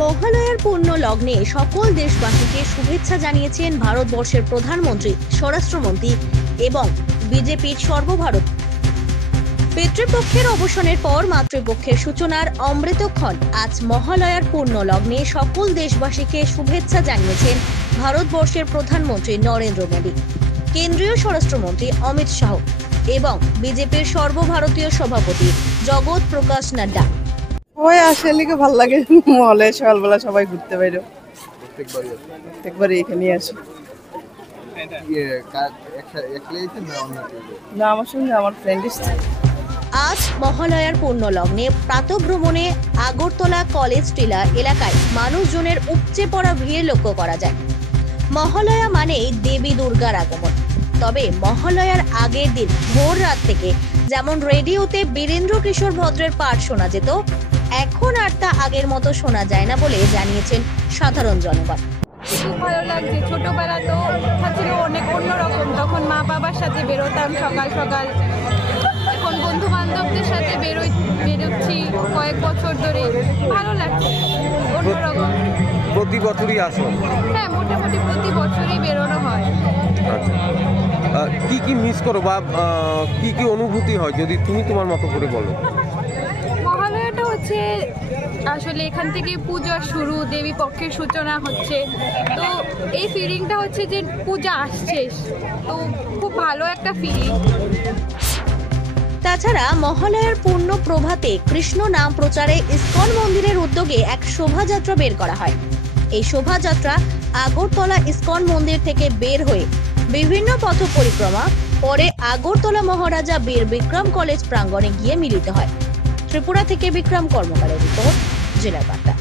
মহালয়ার পূর্ণ লগ্নে সকল দেশবাসীকে শুভেচ্ছা জানিয়েছেন ভারতবর্ষের প্রধানমন্ত্রী, স্বরাষ্ট্রমন্ত্রী এবং বিজেপির সর্বভারত। পিতৃপক্ষের অবসানের পর মাতৃপক্ষের সূচনার অমৃতক্ষণ আজ মহালয়ার পূর্ণ লগ্নে সকল দেশবাসীকে শুভেচ্ছা জানিয়েছেন ভারতবর্ষের প্রধানমন্ত্রী নরেন্দ্র মোদী, কেন্দ্রীয় স্বরাষ্ট্রমন্ত্রী অমিত শাহ এবং বিজেপির সর্বভারতীয় সভাপতি জগৎ প্রকাশ নাড্ডা। সবাই আসলে কি ভালো লাগে, মহলে সকালবেলা সবাই ঘুরতে বাইরে প্রত্যেকবারই এখানেই আসি। না, আমার সঙ্গে আমার ফ্রেন্ড এসছে। আজ মহালয়ার পূর্ণ লগ্নে প্রাতঃভ্রমণে আগরতলা কলেজ টিলা এলাকায় মানুষজনের উপচে পড়া ভিড় লক্ষ্য করা যায়। মহালয়া মানেই দেবী দুর্গার আগমন। তবে মহালয়ার আগের দিন ভোর রাত থেকে যেমন রেডিওতে বীরেন্দ্র কিশোর ভদ্রের পাঠ শোনা যেত, এখন আর তা আগের মতো শোনা যায় না বলে জানিয়েছেন সাধারণ জনগণ। খুব ভালো লাগছে। ছোটবেলা তো ছিল অনেক অন্যরকম, তখন মা বাবার সাথে বেরোতাম সকাল সকাল। এখন বন্ধু বান্ধবদের সাথে বেরোচ্ছি কয়েক বছর ধরে, ভালো লাগছে, অন্যরকম। প্রতি বছরই আসো? হ্যাঁ, মোটামুটি প্রতি বছরই বেরোনো হয়। কি কি মিস করো বা কি কি অনুভূতি হয় যদি তুমি তোমার মতো করে বলো? মহালয়াটা হচ্ছে আসলে এখান থেকে পূজা শুরু, দেবী পক্ষের সূচনা হচ্ছে, তো এই ফিলিংটা হচ্ছে যে পূজা আসছে, তো খুব ভালো একটা ফিলিং। তাছাড়া মহালয়ার পূর্ণ প্রভাতে কৃষ্ণ নাম প্রচারে ইসকন মন্দিরের উদ্যোগে এক শোভাযাত্রা বের করা হয়। এই শোভাযাত্রা আগরতলা ইসকন মন্দির থেকে বের হয়ে বিভিন্ন পথ পরিক্রমা পরে আগরতলা মহারাজা বীর বিক্রম কলেজ প্রাঙ্গণে গিয়ে মিলিত হয়। ত্রিপুরা থেকে বিক্রম কর্মকারের রিপোর্ট, জেলা বার্তা।